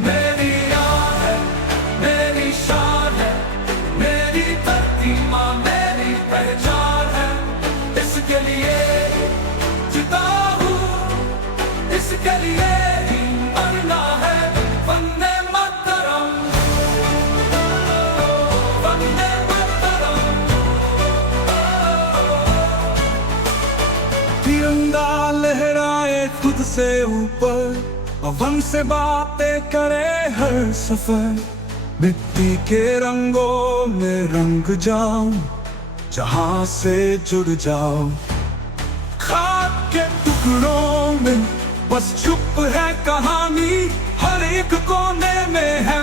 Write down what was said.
मेरी याद है, मेरी शान है, मेरी धरती माँ मेरी पहचान है। इसके लिए जिता हूँ, इसके लिए ही मरना है। वंदे मातरम, वंदे मातरम। तिरंगा लहराए खुद से ऊपर, पवन से बातें करे हर सफर। मिट्टी के रंगों में रंग जाऊं, जहां से जुड़ जाऊं। खाक के टुकड़ों में बस चुप है कहानी, हर एक कोने में है